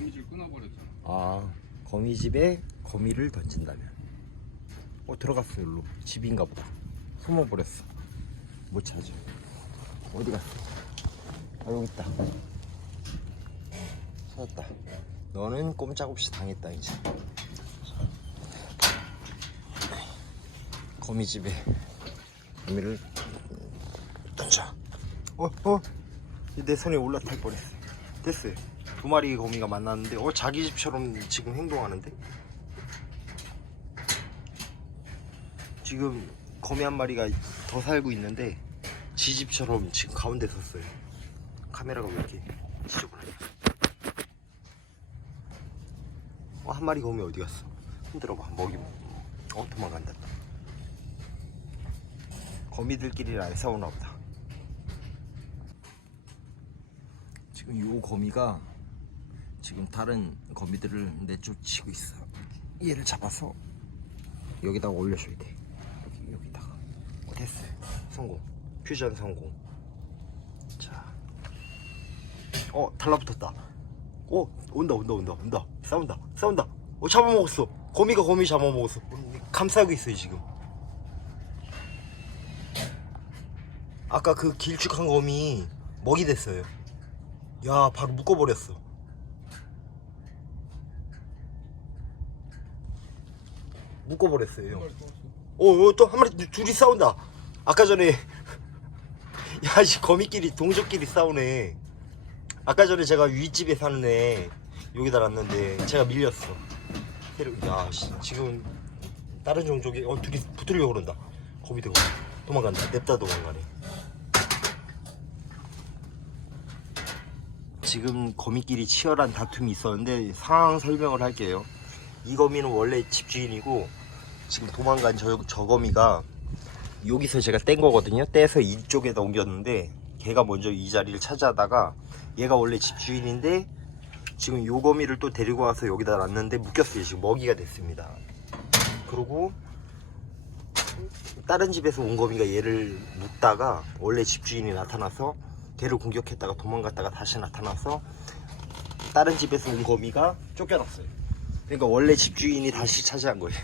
거미줄 끊어버렸잖아. 아 거미집에 거미를 던진다면. 어 들어갔어 일로. 집인가 보다. 숨어버렸어. 못 찾아. 어디 갔어? 아 여기 있다. 찾았다. 너는 꼼짝없이 당했다 이제. 거미집에 거미를 던져. 어? 어? 내 손에 올라탈 뻔했어 됐어요. 두 마리 거미가 만났는데 어 자기 집처럼 지금 행동하는데? 지금 거미 한 마리가 더 살고 있는데 지 집처럼 지금 가운데 섰어요. 카메라가 왜 이렇게 지저분해? 어한 마리 거미 어디 갔어? 흔들어봐 먹이 어. 도망간다. 거미들끼리 안 싸우나 보다 지금 요 거미가 지금 다른 거미들을 내쫓치고 있어. 얘를 잡아서 여기다가 올려줘야 돼. 여기 여기다가. 어, 됐어. 성공. 퓨전 성공. 자. 어 달라붙었다. 어 온다 온다 온다 온다. 싸운다 싸운다. 어 잡아먹었어. 거미가 거미 잡아먹었어. 감싸고 있어요 지금. 아까 그 길쭉한 거미 먹이 됐어요. 야 바로 묶어버렸어. 묶어버렸어요. 형. 어, 어, 또한 마리 둘이 싸운다. 아까 전에 야, 씨 거미끼리 동족끼리 싸우네. 아까 전에 제가 윗집에 사는 애 여기다 놨는데 제가 밀렸어. 새로 야, 씨, 지금 다른 종족이 어 둘이 붙으려고 그런다. 거미도 도망간다. 냅다 도망가네. 지금 거미끼리 치열한 다툼이 있었는데 상황 설명을 할게요. 이 거미는 원래 집주인이고 지금 도망간 저, 저 거미가 여기서 제가 뗀 거거든요. 떼서 이쪽에다 옮겼는데 걔가 먼저 이 자리를 차지하다가 얘가 원래 집주인인데 지금 요 거미를 또 데리고 와서 여기다 놨는데 묶였어요. 지금 먹이가 됐습니다. 그리고 다른 집에서 온 거미가 얘를 묶다가 원래 집주인이 나타나서 걔를 공격했다가 도망갔다가 다시 나타나서 다른 집에서 온 거미가 쫓겨났어요. 그러니까 원래 집주인이 다시 차지한 거예요.